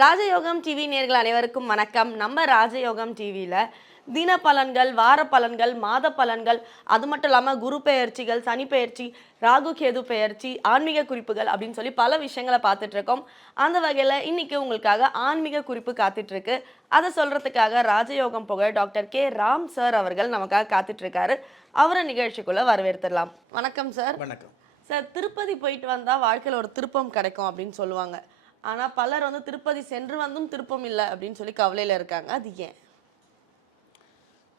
ராஜயோகம் டிவி நேயர்கள் அனைவருக்கும் வணக்கம். நம்ம ராஜயோகம் டிவியில் தின பலன்கள், வார பலன்கள், மாத பலன்கள், அது மட்டும் இல்லாமல் குரு பெயர்ச்சிகள், சனி பெயர்ச்சி, ராகு கேது பெயர்ச்சி, ஆன்மீக குறிப்புகள் அப்படின்னு சொல்லி பல விஷயங்களை பார்த்துட்டு இருக்கோம். அந்த வகையில் இன்னைக்கு உங்களுக்காக ஆன்மீக குறிப்பு காத்துட்டு இருக்கு. அதை சொல்றதுக்காக ராஜயோகம் புகழ் டாக்டர் கே ராம் சார் அவர்கள் நமக்காக காத்துட்டு இருக்காரு. அவரை நிகழ்ச்சிக்குள்ள வரவேற்றுடலாம். வணக்கம் சார். வணக்கம் சார், திருப்பதி போயிட்டு வந்தால் வாழ்க்கையில் ஒரு திருப்பம் கிடைக்கும் அப்படின்னு சொல்லுவாங்க. ஆனால் பலர் திருப்பதி சென்று வந்தும் திருப்பம் இல்லை அப்படின்னு சொல்லி கவலையில் இருக்காங்க. அது ஏன்?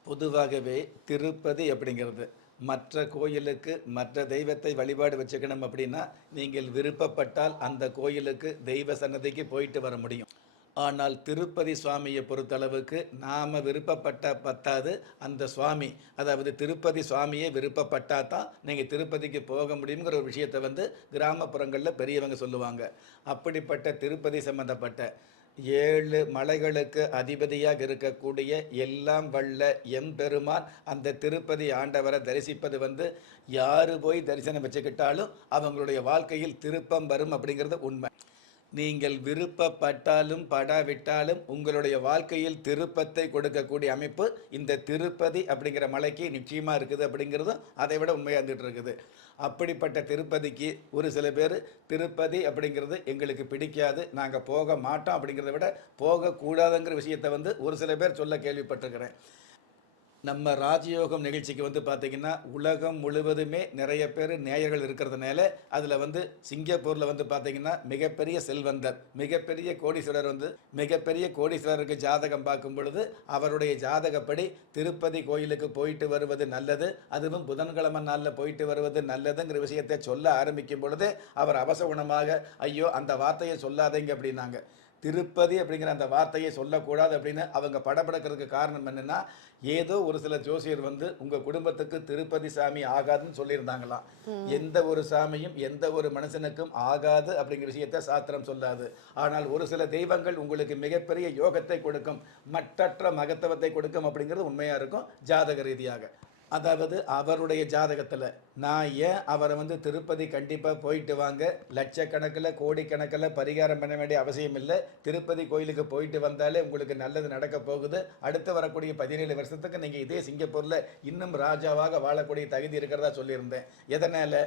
பொதுவாகவே திருப்பதி அப்படிங்கிறது மற்ற கோயிலுக்கு மற்ற தெய்வத்தை வழிபாடு வச்சுக்கணும் அப்படின்னா நீங்கள் விருப்பப்பட்டால் அந்த கோயிலுக்கு தெய்வ சன்னதிக்கு போயிட்டு வர முடியும். ஆனால் திருப்பதி சுவாமியை பொறுத்தளவுக்கு நாம் விருப்பப்பட்ட பத்தாது, அந்த சுவாமி அதாவது திருப்பதி சுவாமியை விருப்பப்பட்டால் தான் நீங்கள் திருப்பதிக்கு போக முடியுங்கிற ஒரு விஷயத்தை கிராமப்புறங்களில் பெரியவங்க சொல்லுவாங்க. அப்படிப்பட்ட திருப்பதி சம்பந்தப்பட்ட 7 மலைகளுக்கு அதிபதியாக இருக்கக்கூடிய எல்லாம் வல்ல எம்பெருமான் அந்த திருப்பதி ஆண்டவரை தரிசிப்பது யாரு போய் தரிசனம் வச்சுக்கிட்டாலும் அவங்களுடைய வாழ்க்கையில் திருப்பம் வரும் அப்படிங்கிறது உண்மை. நீங்கள் விருப்பப்பட்டாலும் படாவிட்டாலும் உங்களுடைய வாழ்க்கையில் திருப்பத்தை கொடுக்கக்கூடிய அமைப்பு இந்த திருப்பதி அப்படிங்கிற மலைக்கு நிச்சயமாக இருக்குது அப்படிங்கிறதும் அதை விட உண்மையாக இருந்துகிட்டு இருக்குது. அப்படிப்பட்ட திருப்பதிக்கு ஒரு சில பேர் திருப்பதி அப்படிங்கிறது எங்களுக்கு பிடிக்காது, நாங்கள் போக மாட்டோம் அப்படிங்கிறத விட போகக்கூடாதுங்கிற விஷயத்தை ஒரு சில பேர் சொல்ல கேள்விப்பட்டிருக்கிறேன். நம்ம ராஜயோகம் நிகழ்ச்சிக்கு பார்த்திங்கன்னா உலகம் முழுவதுமே நிறைய பேர் நேயர்கள் இருக்கிறதுனால அதில் சிங்கப்பூரில் பார்த்திங்கன்னா மிகப்பெரிய செல்வந்தர், மிகப்பெரிய கோடீஸ்வரர் மிகப்பெரிய கோடீஸ்வரருக்கு ஜாதகம் பார்க்கும் பொழுது அவருடைய ஜாதகப்படி திருப்பதி கோயிலுக்கு போயிட்டு வருவது நல்லது, அதுவும் புதன்கிழமை நாளில் போயிட்டு வருவது நல்லதுங்கிற விஷயத்தை சொல்ல ஆரம்பிக்கும் பொழுது அவர் அவசகுணமாக ஐயோ அந்த வார்த்தையை சொல்லாதீங்க அப்படின்னாங்க. திருப்பதி அப்படிங்கிற அந்த வார்த்தையை சொல்லக்கூடாது அப்படின்னு அவங்க படபடக்கிறதுக்கு காரணம் என்னென்னா, ஏதோ ஒரு சில ஜோசியர் உங்கள் குடும்பத்துக்கு திருப்பதி சாமி ஆகாதுன்னு சொல்லியிருந்தாங்களாம். எந்த ஒரு சாமியும் எந்த ஒரு மனுஷனுக்கும் ஆகாது அப்படிங்கிற விஷயத்தை சாஸ்திரம் சொல்லாது. ஆனால் ஒரு சில தெய்வங்கள் உங்களுக்கு மிகப்பெரிய யோகத்தை கொடுக்கும், மற்றற்ற மகத்துவத்தை கொடுக்கும் அப்படிங்கிறது உண்மையாக இருக்கும் ஜாதக ரீதியாக. அதாவது அவருடைய ஜாதகத்தில் நான் ஏன் அவரை திருப்பதி கண்டிப்பாக போயிட்டு வாங்க, லட்சக்கணக்கில் கோடிக்கணக்கில் பரிகாரம் பண்ண வேண்டிய அவசியம் இல்லை, திருப்பதி கோயிலுக்கு போயிட்டு வந்தாலே உங்களுக்கு நல்லது நடக்க போகுது, அடுத்து வரக்கூடிய 17 வருஷத்துக்கு நீங்கள் இதே சிங்கப்பூரில் இன்னும் ராஜாவாக வாழக்கூடிய தகுதி இருக்கிறதா சொல்லியிருந்தேன். எதனால்?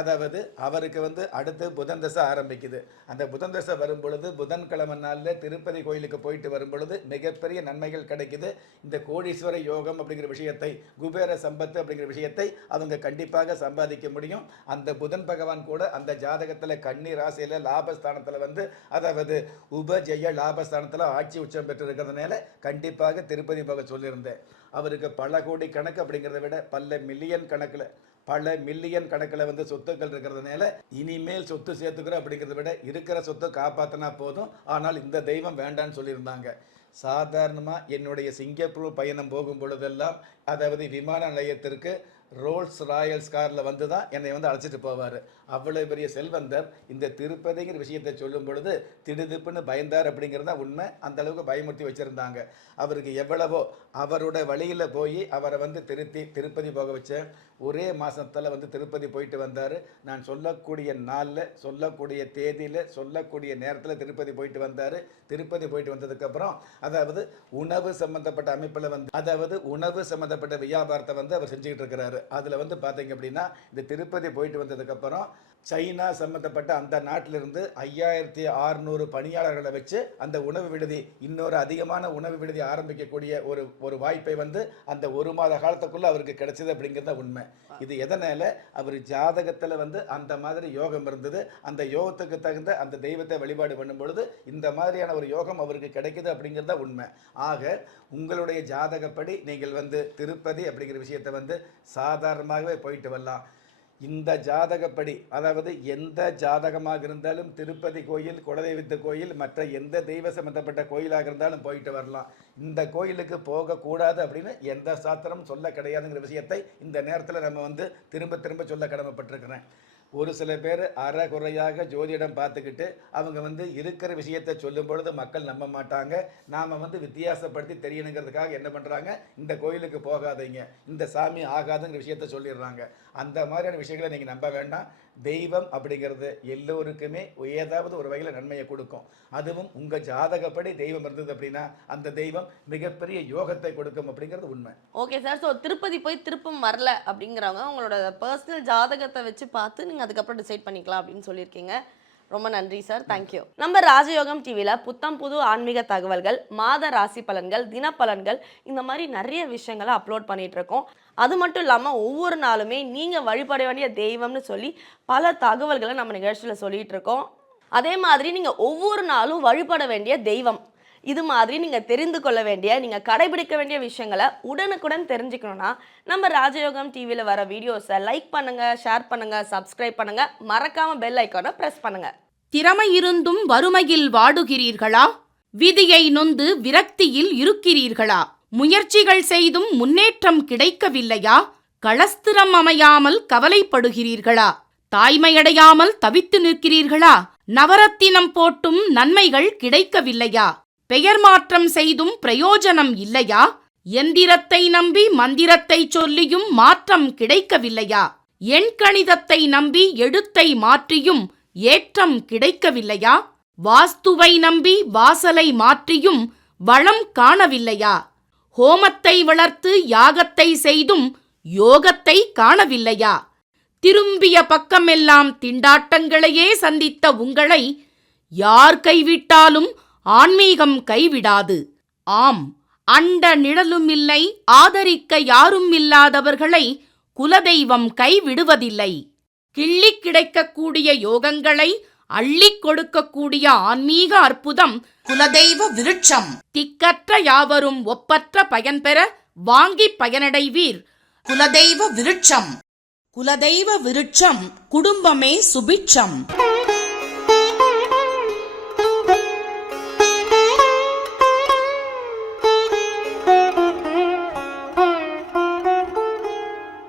அதாவது அவருக்கு அடுத்து புதன் தசை ஆரம்பிக்குது. அந்த புதன் தசை வரும் பொழுது புதன்கிழமை நாளில் திருப்பதி கோயிலுக்கு போயிட்டு வரும் பொழுது மிகப்பெரிய நன்மைகள் கிடைக்குது. இந்த கோடீஸ்வர யோகம் அப்படிங்கிற விஷயத்தை, குபேர சம்பத்து அப்படிங்கிற விஷயத்தை அவங்க கண்டிப்பாக சம்பாதிக்க முடியும். அந்த புதன் பகவான் கூட அந்த ஜாதகத்தில் கன்னி ராசியில் லாபஸ்தானத்தில் அதாவது உபஜெய லாபஸ்தானத்தில் ஆட்சி உச்சம் பெற்று இருக்கிறதுனால கண்டிப்பாக திருப்பதி போக சொல்லியிருந்தேன். அவருக்கு பல கோடி கணக்கு அப்படிங்கிறத விட பல மில்லியன் கணக்கில் சொத்துக்கள் இருக்கிறதுனால இனிமேல் சொத்து சேர்த்துக்கிறோம் அப்படிங்கிறத விட இருக்கிற சொத்தை காப்பாற்றினா போதும், ஆனால் இந்த தெய்வம் வேண்டான்னு சொல்லியிருந்தாங்க. சாதாரணமாக என்னுடைய சிங்கப்பூர் பயணம் போகும் பொழுதெல்லாம் அதாவது விமான நிலையத்திற்கு ரோல்ஸ் ராயல்ஸ் காரில் தான் என்னை அழைச்சிட்டு போவார். அவ்வளோ பெரிய செல்வந்தர். இந்த திருப்பதிங்கிற விஷயத்தை சொல்லும் பொழுது திடுதிப்புன்னு பயந்தார் அப்படிங்கிறது தான் உண்மை. அந்த அளவுக்கு பயமுறுத்தி வச்சுருந்தாங்க. அவருக்கு எவ்வளவோ அவரோட வழியில் போய் அவரை திருப்பதி போக வச்சேன். ஒரே மாதத்தில் திருப்பதி போயிட்டு வந்தார். நான் சொல்லக்கூடிய நாளில், சொல்லக்கூடிய தேதியில், சொல்லக்கூடிய நேரத்தில் திருப்பதி போயிட்டு வந்தார். திருப்பதி போயிட்டு வந்ததுக்கப்புறம் அதாவது உணவு சம்மந்தப்பட்ட அமைப்பில் அதாவது உணவு சம்மந்தப்பட்ட வியாபாரத்தை அவர் செஞ்சுக்கிட்டு இருக்கிறாரு. அதில் பார்த்தீங்க அப்படின்னா இந்த திருப்பதி போயிட்டு வந்ததுக்கப்புறம் சைனா சம்மந்தப்பட்ட அந்த நாட்டிலிருந்து 5600 பணியாளர்களை வச்சு அந்த உணவு விடுதி, இன்னொரு அதிகமான உணவு விடுதி ஆரம்பிக்கக்கூடிய ஒரு வாய்ப்பை அந்த 1 மாத காலத்துக்குள்ளே அவருக்கு கிடைச்சது அப்படிங்கிறத உண்மை. இது எதனால்? அவர் ஜாதகத்தில் அந்த மாதிரி யோகம் இருந்தது. அந்த யோகத்துக்கு தகுந்த அந்த தெய்வத்தை வழிபாடு பண்ணும் பொழுது இந்த மாதிரியான ஒரு யோகம் அவருக்கு கிடைக்குது அப்படிங்கிறத உண்மை. ஆக உங்களுடைய ஜாதகப்படி நீங்கள் திருப்பதி அப்படிங்கிற விஷயத்தை சாதாரணமாகவே போயிட்டு வரலாம். இந்த ஜாதகப்படி அதாவது எந்த ஜாதகமாக இருந்தாலும் திருப்பதி கோயில், குலதெய்வத்து கோயில், மற்ற எந்த தெய்வ சம்பந்தப்பட்ட கோயிலாக இருந்தாலும் போயிட்டு வரலாம். இந்த கோயிலுக்கு போகக்கூடாது அப்படின்னு எந்த சாஸ்திரமும் சொல்ல கிடையாதுங்கிற விஷயத்தை இந்த நேரத்தில் நம்ம திரும்ப திரும்ப சொல்ல கடமைப்பட்டிருக்கிறேன். ஒரு சில பேர் அறகுறையாக ஜோதிடம் பார்த்துக்கிட்டு அவங்க இருக்கிற விஷயத்தை சொல்லும் பொழுது மக்கள் நம்ப மாட்டாங்க. நாம் வித்தியாசப்படுத்தி தெரியணுங்கிறதுக்காக என்ன பண்ணுறாங்க, இந்த கோயிலுக்கு போகாதீங்க, இந்த சாமி ஆகாதுங்கிற விஷயத்த சொல்லிடுறாங்க. அந்த மாதிரியான விஷயங்களை நீங்கள் நம்ப வேண்டாம். தெய்வம் அப்படிங்கிறது எல்லோருக்குமே ஏதாவது ஒரு வகையில் நன்மையை கொடுக்கும். அதுவும் உங்கள் ஜாதகப்படி தெய்வம் இருந்தது அப்படின்னா அந்த தெய்வம் மிகப்பெரிய யோகத்தை கொடுக்கும் அப்படிங்கிறது உண்மை. Okay sir. ஸோ திருப்பதி போய் திருப்பம் வரல அப்படிங்கிறவங்க உங்களோட பர்சனல் ஜாதகத்தை வச்சு பார்த்து நீங்கள் அதுக்கப்புறம் டிசைட் பண்ணிக்கலாம் அப்படின்னு சொல்லியிருக்கீங்க. ரொம்ப நன்றி சார், தேங்க்யூ. நம்ம ராஜயோகம் டிவியில் புத்தம் புது ஆன்மீக தகவல்கள், மாத ராசி பலன்கள், தினப்பலன்கள், இந்த மாதிரி நிறைய விஷயங்களை அப்லோட் பண்ணிட்டு இருக்கோம். அது மட்டும் இல்லாமல் ஒவ்வொரு நாளுமே நீங்கள் வழிபட வேண்டிய தெய்வம்னு சொல்லி பல தகவல்களை நம்ம நிகழ்ச்சியில் சொல்லிட்டு இருக்கோம். அதே மாதிரி நீங்கள் ஒவ்வொரு நாளும் வழிபட வேண்டிய தெய்வம், இது மாதிரி நீங்கள் தெரிந்து கொள்ள வேண்டிய, நீங்கள் கடைபிடிக்க வேண்டிய விஷயங்களை உடனுக்குடன் தெரிஞ்சுக்கணுன்னா நம்ம ராஜயோகம் டிவியில் வர வீடியோஸை லைக் பண்ணுங்கள், ஷேர் பண்ணுங்கள், சப்ஸ்கிரைப் பண்ணுங்கள், மறக்காமல் பெல் ஐக்கானை ப்ரெஸ் பண்ணுங்கள். திறமை இருந்தும் வறுமையில் வாடுகிறீர்களா? விதியை நொந்து விரக்தியில் இருக்கிறீர்களா? முயற்சிகள் செய்தும் முன்னேற்றம் கிடைக்கவில்லையா? களஸ்திரம் அமையாமல் கவலைப்படுகிறீர்களா? தாய்மையடையாமல் தவித்து நிற்கிறீர்களா? நவரத்தினம் போட்டும் நன்மைகள் கிடைக்கவில்லையா? பெயர் மாற்றம் செய்தும் பிரயோஜனம் இல்லையா? எந்திரத்தை நம்பி மந்திரத்தை சொல்லியும் மாற்றம் கிடைக்கவில்லையா? எண்கணிதத்தை நம்பி எழுத்தை மாற்றியும் ஏற்றம் கிடைக்கவில்லையா? வாஸ்துவை நம்பி வாசலை மாற்றியும் வளம் காணவில்லையா? ஹோமத்தை வளர்த்து யாகத்தை செய்தும் யோகத்தை காணவில்லையா? திரும்பிய பக்கமெல்லாம் திண்டாட்டங்களையே சந்தித்த உங்களை யார் கைவிட்டாலும் ஆன்மீகம் கைவிடாது. ஆம், அண்ட நிழலுமில்லை, ஆதரிக்க யாரும் இல்லாதவர்களை குலதெய்வம் கைவிடுவதில்லை. கிள்ளிக் கிடைக்கக்கூடிய யோகங்களை அள்ளிக் கொடுக்கக்கூடிய ஆன்மீக அற்புதம் குலதெய்வ விருட்சம். திக்கற்ற யாவரும் ஒப்பற்ற பயன்பெற வாங்கி பயனடைவீர். குலதெய்வ விருட்சம். குலதெய்வ விருட்சம், குடும்பமே சுபிட்சம்.